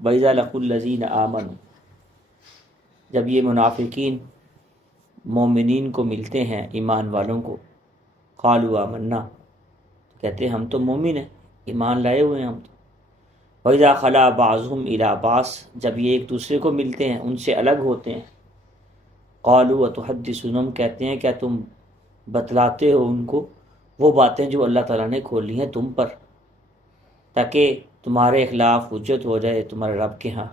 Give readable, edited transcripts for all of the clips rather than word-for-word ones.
وَإِذَا لَقُوا الَّذِينَ آمَنُوا، جب یہ منافقین مومنین کو ملتے ہیں، ایمان والوں کو، قالوا آمنا، کہتے ہیں ہم تو مومن ہیں، ایمان لائے ہوئے ہیں ہم تو۔ وَإِذَا خَلَا بَعْضُهُمْ إِلَىٰ بَعْضٍ، جب یہ ایک دوسرے کو ملتے ہیں، ان سے الگ ہوتے ہیں، قالوا وَتُحَدِّثُونَهُمْ، کہتے ہیں کیا تم بتلاتے ہو ان کو وہ باتیں جو اللہ تعالیٰ نے کھولی ہیں تم پر، تاکہ تمہارے خلاف حجت ہو جائے تمہارے رب کے ہاں۔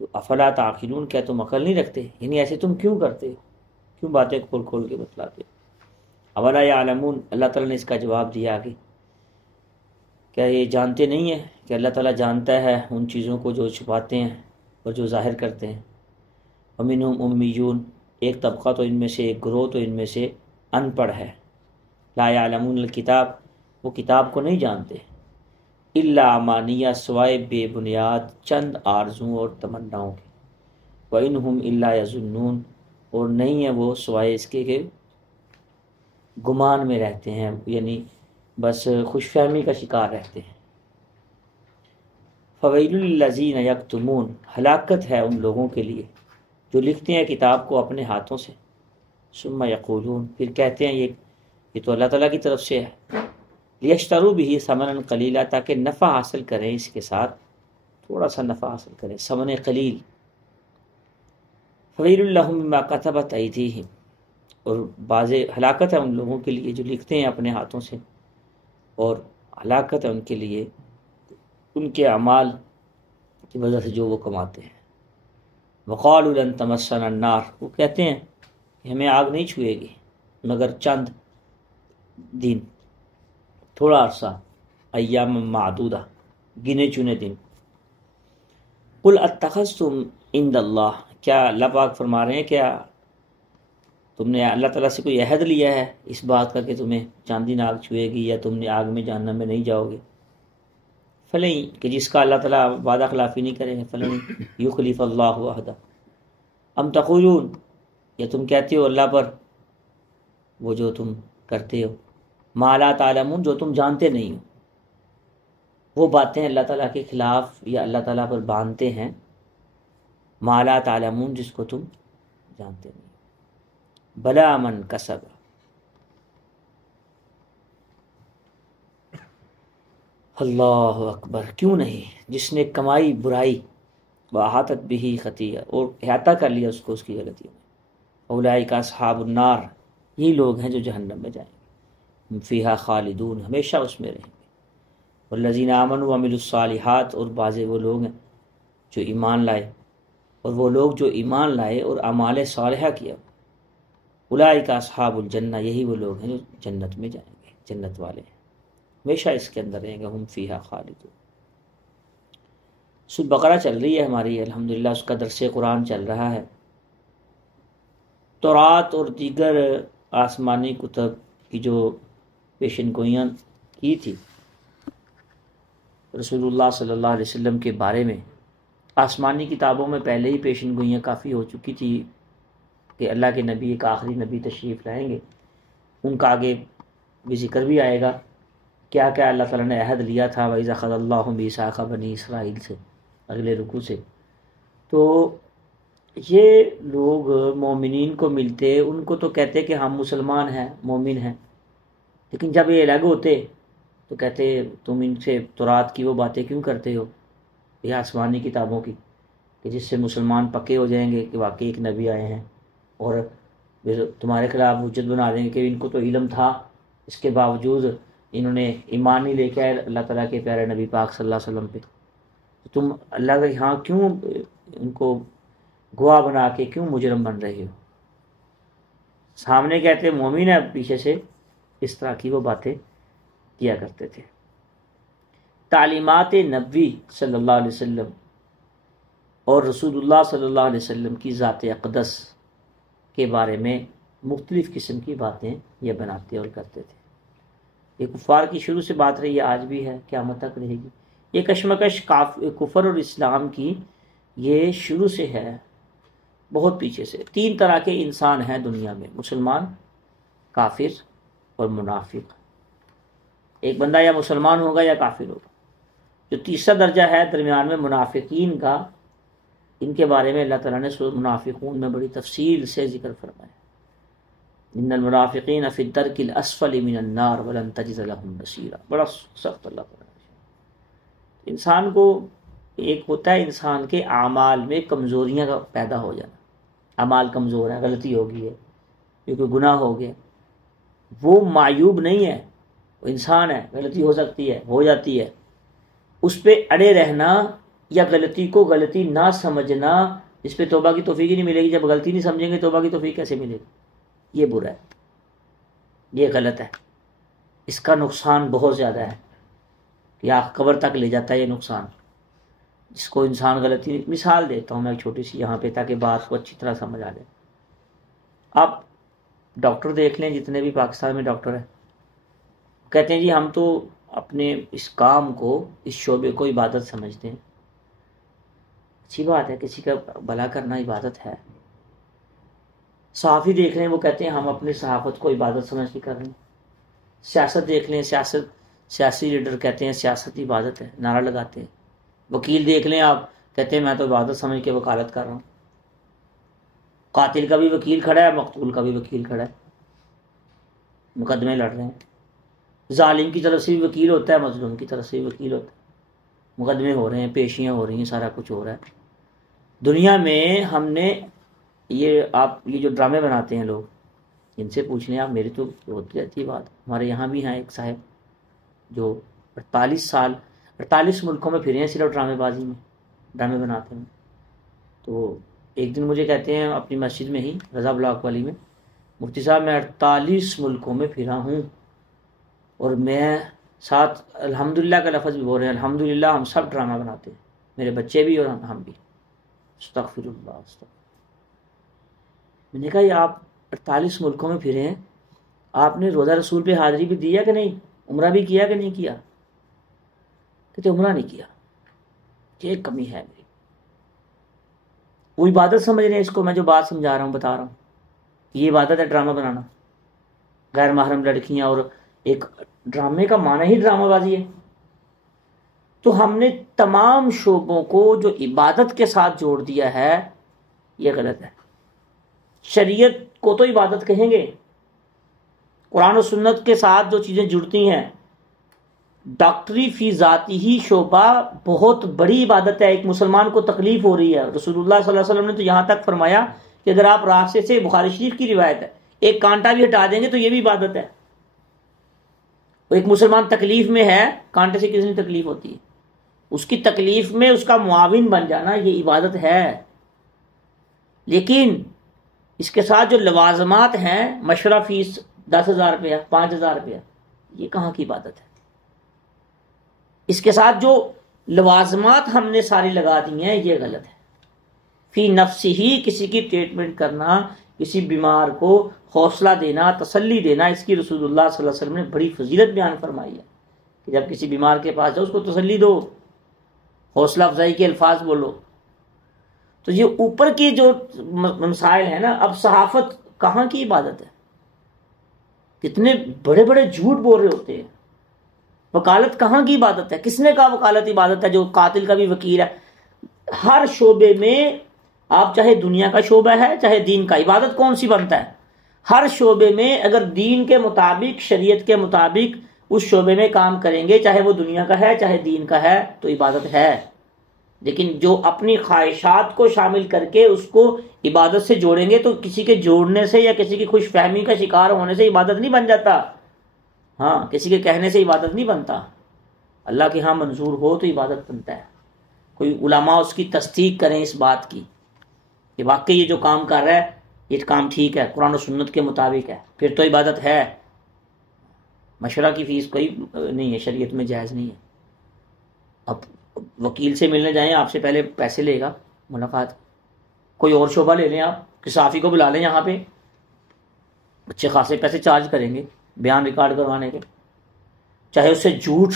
تو افلا تعقلون، کیا تم عقل نہیں رکھتے؟ یعنی ایسے تم کیوں کرتے ہو، کیوں باتیں کھول کھول کے بتلاتے ہو؟ اولا یعلمون، اللہ تعالیٰ نے اس کا جواب دیا آگے، کیا یہ جانتے نہیں ہیں کہ اللہ تعالیٰ جانتا ہے ان چیزوں کو جو چھپاتے ہیں اور جو ظاہر کرتے ہیں۔ ومنہم امیون، ایک طبقہ تو ان میں سے، ایک گروہ تو ان میں سے ان پڑھ ہے، لا یعلمون الکتاب، وہ کتاب کو نہیں جانتے، الا امانیہ، سوائے بے بنیاد چند آرزوں اور تمناؤں کے، وانہم الا یظنون، اور نہیں ہے وہ سوائے اس کے کہ گمان میں رہتے ہیں، یعنی بس خوش فہمی کا شکار رہتے ہیں۔ فویل للذین یکتمون، ہلاکت ہے ان لوگوں کے لیے جو لکھتے ہیں کتاب کو اپنے ہاتھوں سے، ثم یقولون، پھر کہتے ہیں یہ تو اللہ تعالیٰ کی طرف سے ہے، لیشتروا بہ ثمنا قلیلا، تاکہ نفع حاصل کریں اس کے ساتھ، تھوڑا سا نفع حاصل کریں، ثمن قلیل۔ فویل لہم مما کتبت ایدیہم، اور بعض ہلاکت ہے ان لوگوں کے لیے جو لکھتے ہیں اپنے ہاتھوں سے، اور ہلاکت ہے ان کے لیے ان کے اعمال کی وجہ سے جو وہ کماتے ہیں۔ وقالوا لن تمسنا النار، وہ کہتے ہیں کہ ہمیں آگ نہیں چھوئے گی مگر چند دن، تھوڑا عرصہ، ایام معدودہ، گنے چنے دن۔ قل اتخذتم عند اللہ، کیا اللہ پاک فرما رہے ہیں کیا تم نے اللہ تعالیٰ سے کوئی عہد لیا ہے اس بات کا کہ تمہیں چاند دن آگ چھوئے گی یا تم نے آگ میں جہنم میں نہیں جاؤ گے؟ فلن، کہ جس کا اللہ تعالیٰ وعدہ خلافی نہیں کرے گا، فلن یخلف اللہ وعدہ۔ ام تقولون، یا تم کہتے ہو اللہ پر وہ جو تم کرتے ہو، ما لا تعلمون، جو تم جانتے نہیں ہو، وہ باتیں اللہ تعالیٰ کے خلاف یا اللہ تعالیٰ پر باندھتے ہیں، ما لا تعلمون، جس کو تم جانتے نہیں۔ بلا من کسب، اللہ اکبر، کیوں نہیں، جس نے کمائی برائی، واحاطت بہ خطیہ، اور احاطہ کر لیا اس کو اس کی غلطیوں میں، اولئک اصحاب النار، یہ لوگ ہیں جو جہنم میں جائیں گے، ہم فیہا خالدون، ہمیشہ اس میں رہیں گے۔ والذین آمنوا وعملوا الصالحات، اور بعض وہ لوگ ہیں جو ایمان لائے، اور وہ لوگ جو ایمان لائے اور اعمال صالحہ کیا، اولئک اصحاب الجنہ، یہی وہ لوگ ہیں جو جنت میں جائیں گے، جنت والے ہیں، ہمیشہ اس کے اندر رہیں گے، ہم فیہا خالدون۔ سورۃ بقرہ چل رہی ہے ہماری، الحمدللہ اس کا درس قرآن چل رہا ہے۔ تورات اور دیگر آسمانی کتب کی جو پیشن گوئیاں کی تھی رسول اللہ صلی اللہ علیہ وسلم کے بارے میں، آسمانی کتابوں میں پہلے ہی پیشن گوئیاں کافی ہو چکی تھی کہ اللہ کے نبی ایک آخری نبی تشریف لائیں گے، ان کا آگے بھی ذکر بھی آئے گا، کیا کیا اللہ تعالیٰ نے عہد لیا تھا، وَإِذَا أَخَذَ اللَّهُ مِيثَاقَ بَنِي اسرائیل سے، اگلے رکوع سے۔ تو یہ لوگ مومنین کو ملتے، ان کو تو کہتے کہ ہم مسلمان ہیں، مومن ہیں، لیکن جب یہ الگ ہوتے تو کہتے تم ان سے تورات کی وہ باتیں کیوں کرتے ہو، یہ آسمانی کتابوں کی، کہ جس سے مسلمان پکے ہو جائیں گے کہ واقعی ایک نبی آئے ہیں، اور تمہارے خلاف حجت بنا دیں گے کہ ان کو تو علم تھا، اس کے باوجود انہوں نے ایمان نہیں لے کے آئے اللہ تعالیٰ کے پیارے نبی پاک صلی اللہ علیہ وسلم پہ، تو تم اللہ کے ہاں کیوں ان کو گواہ بنا کے کیوں مجرم بن رہے ہو؟ سامنے کہتے مومن ہے، پیچھے سے اس طرح کی وہ باتیں کیا کرتے تھے۔ تعلیمات نبوی صلی اللہ علیہ وسلم اور رسول اللہ صلی اللہ علیہ وسلم کی ذات اقدس کے بارے میں مختلف قسم کی باتیں یہ بناتے اور کرتے تھے۔ یہ کفار کی شروع سے بات رہی ہے، آج بھی ہے، قیامت تک رہے گی۔ یہ کشمکش کفر اور اسلام کی یہ شروع سے ہے، بہت پیچھے سے۔ تین طرح کے انسان ہیں دنیا میں، مسلمان، کافر اور منافق۔ ایک بندہ یا مسلمان ہوگا یا کافر ہوگا۔ جو تیسرا درجہ ہے درمیان میں منافقین کا، ان کے بارے میں اللہ تعالیٰ نے سورۃ منافقون میں بڑی تفصیل سے ذکر فرمایا، ان المنافقین فی الدرک الاسفل من النار ولن تجد لهم نصیرا، بڑا سخت اللہ تعالیٰ نے۔ انسان کو ایک ہوتا ہے انسان کے اعمال میں کمزوریاں کا پیدا ہو جانا، اعمال کمزور ہیں، غلطی ہو گئی ہے، یہ کوئی گناہ ہو گیا، وہ معیوب نہیں ہے، وہ انسان ہے، غلطی ہو سکتی ہے، ہو جاتی ہے، اس پہ اڑے رہنا یا غلطی کو غلطی نہ سمجھنا، اس پہ توبہ کی توفیق ہی نہیں ملے گی۔ جب غلطی نہیں سمجھیں گے توبہ کی توفیق کیسے ملے گی؟ یہ برا ہے، یہ غلط ہے، اس کا نقصان بہت زیادہ ہے کہ آپ قبر تک لے جاتا ہے یہ نقصان، جس کو انسان غلطی۔ مثال دیتا ہوں میں ایک چھوٹی سی یہاں پہ تاکہ بات کو اچھی طرح سمجھ آ جائے۔ آپ ڈاکٹر دیکھ لیں، جتنے بھی پاکستان میں ڈاکٹر ہیں، کہتے ہیں جی ہم تو اپنے اس کام کو، اس شعبے کو عبادت سمجھتے ہیں۔ اچھی بات ہے، کسی کا بھلا کرنا عبادت ہے۔ صحافی دیکھ لیں، وہ کہتے ہیں ہم اپنے صحافت کو عبادت سمجھ کے کر رہے ہیں۔ سیاست دیکھ لیں، سیاسی لیڈر کہتے ہیں سیاست عبادت ہے، نعرہ لگاتے ہیں۔ وکیل دیکھ لیں آپ، کہتے ہیں میں تو عبادت سمجھ کے وکالت کر رہا ہوں۔ قاتل کا بھی وکیل کھڑا ہے، مقتول کا بھی وکیل کھڑا ہے، مقدمے لڑ رہے ہیں۔ ظالم کی طرف سے بھی وکیل ہوتا ہے، مظلوم کی طرف سے بھی وکیل ہوتا ہے، مقدمے ہو رہے ہیں، پیشیاں ہو رہی ہیں، سارا کچھ ہو رہا ہے۔ دنیا میں ہم نے یہ جو ڈرامے بناتے ہیں لوگ، ان سے پوچھ لیں آپ، میری تو ہوتی رہتی ہے بات۔ ہمارے یہاں بھی ہیں ایک صاحب جو 48 ملکوں میں پھرے ہیں صرف ڈرامے بازی میں، ڈرامے بناتے ہیں۔ تو ایک دن مجھے کہتے ہیں اپنی مسجد میں ہی، رضا بلاک والی میں، مفتی صاحب میں 48 ملکوں میں پھرا ہوں، اور میں ساتھ الحمدللہ کا لفظ بھی بول رہے ہیں، الحمدللہ ہم سب ڈرامہ بناتے ہیں، میرے بچے بھی اور ہم بھی۔ استغفر اللہ، استغفر۔ میں نے کہا یہ آپ 48 ملکوں میں پھرے ہیں، آپ نے روزہ رسول پہ حاضری بھی دی ہے کہ نہیں؟ عمرہ بھی کیا کہ نہیں کیا؟ کہتے عمرہ نہیں کیا، یہ ایک کمی ہے میری۔ وہ عبادت سمجھ رہے ہیں اس کو، میں جو بات سمجھا رہا ہوں، بتا رہا ہوں، یہ عبادت ہے ڈرامہ بنانا، غیر محرم لڑکیاں، اور ایک ڈرامے کا معنی ہی ڈرامہ بازی ہے۔ تو ہم نے تمام شعبوں کو جو عبادت کے ساتھ جوڑ دیا ہے، یہ غلط ہے۔ شریعت کو تو عبادت کہیں گے، قرآن و سنت کے ساتھ جو چیزیں جڑتی ہیں، ڈاکٹری فی ذاتی ہی شعبہ بہت بڑی عبادت ہے۔ ایک مسلمان کو تکلیف ہو رہی ہے، رسول اللہ صلی اللہ علیہ وسلم نے تو یہاں تک فرمایا کہ اگر آپ راستے سے، بخاری شریف کی روایت ہے، ایک کانٹا بھی ہٹا دیں گے تو یہ بھی عبادت ہے۔ ایک مسلمان تکلیف میں ہے، کانٹے سے کسی نے تکلیف ہوتی ہے، اس کی تکلیف میں اس کا معاون بن جانا یہ عبادت ہے۔ لیکن اس کے ساتھ جو لوازمات ہیں، مشورہ فیس 10,000 روپیہ، 5,000 روپیہ، یہ کہاں کی عبادت ہے؟ اس کے ساتھ جو لوازمات ہم نے ساری لگا دی ہیں، یہ غلط ہے۔ فی نفس ہی کسی کی ٹریٹمنٹ کرنا، کسی بیمار کو حوصلہ دینا، تسلی دینا، اس کی رسول اللہ صلی اللہ علیہ وسلم نے بڑی فضیلت بیان فرمائی ہے کہ جب کسی بیمار کے پاس جاؤ اس کو تسلی دو، حوصلہ افزائی کے الفاظ بولو۔ تو یہ اوپر کی جو مسائل ہیں نا، اب صحافت کہاں کی عبادت ہے؟ کتنے بڑے بڑے جھوٹ بول رہے ہوتے ہیں۔ وکالت کہاں کی عبادت ہے؟ کس نے کہا وکالت عبادت ہے؟ جو قاتل کا بھی وکیل ہے۔ ہر شعبے میں، آپ چاہے دنیا کا شعبہ ہے چاہے دین کا، عبادت کون سی بنتا ہے؟ ہر شعبے میں اگر دین کے مطابق، شریعت کے مطابق اس شعبے میں کام کریں گے، چاہے وہ دنیا کا ہے چاہے دین کا ہے، تو عبادت ہے۔ لیکن جو اپنی خواہشات کو شامل کر کے اس کو عبادت سے جوڑیں گے، تو کسی کے جوڑنے سے یا کسی کی خوش فہمی کا شکار ہونے سے عبادت نہیں بن جاتا۔ ہاں، کسی کے کہنے سے عبادت نہیں بنتا، اللہ کے ہاں منظور ہو تو عبادت بنتا ہے۔ کوئی علماء اس کی تصدیق کریں اس بات کی کہ واقعی یہ جو کام کر رہا ہے یہ کام ٹھیک ہے، قرآن و سنت کے مطابق ہے، پھر تو عبادت ہے۔ مشورہ کی فیس کوئی نہیں ہے، شریعت میں جائز نہیں ہے۔ اب وکیل سے ملنے جائیں، آپ سے پہلے پیسے لے گا ملاقات۔ کوئی اور شعبہ لے لیں، آپ کہ صحافی کو بلا لیں، یہاں پہ اچھے خاصے پیسے چارج کریں گے بیان ریکارڈ کروانے کے، چاہے اس سے جھوٹ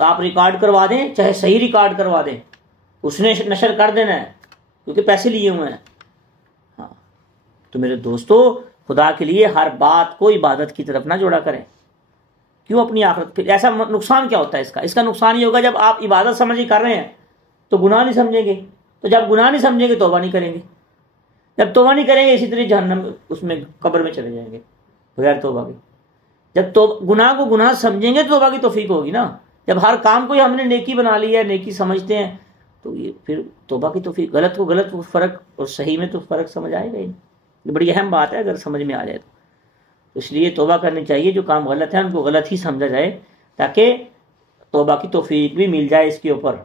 آپ ریکارڈ کروا دیں چاہے صحیح ریکارڈ کروا دیں، اس نے نشر کر دینا ہے کیونکہ پیسے لیے ہوئے ہیں۔ ہاں، تو میرے دوستو، خدا کے لیے ہر بات کو عبادت کی طرف نہ جوڑا کریں۔ کیوں اپنی آخرت؟ پھر ایسا نقصان کیا ہوتا ہے اس کا نقصان یہ ہوگا جب آپ عبادت سمجھ کے کر رہے ہیں تو گناہ نہیں سمجھیں گے، تو جب گناہ نہیں سمجھیں گے توبہ نہیں کریں گے، جب توبہ نہیں کریں گے اسی طرح جہنم اس میں قبر میں چلے جائیں گے بغیر توبہ کے۔ جب تو گناہ کو گناہ سمجھیں گے تو توبہ کی توفیق ہوگی نا۔ جب ہر کام کو ہم نے نیکی بنا لی ہے، نیکی سمجھتے ہیں، تو یہ پھر توبہ کی توفیق، غلط کو غلط فرق اور صحیح میں تو فرق سمجھ آئے گا ہی۔ یہ بڑی اہم بات ہے اگر سمجھ میں آ جائے تو اس لیے توبہ کرنی چاہیے، جو کام غلط ہے ان کو غلط ہی سمجھا جائے تاکہ توبہ کی توفیق بھی مل جائے اس کے اوپر۔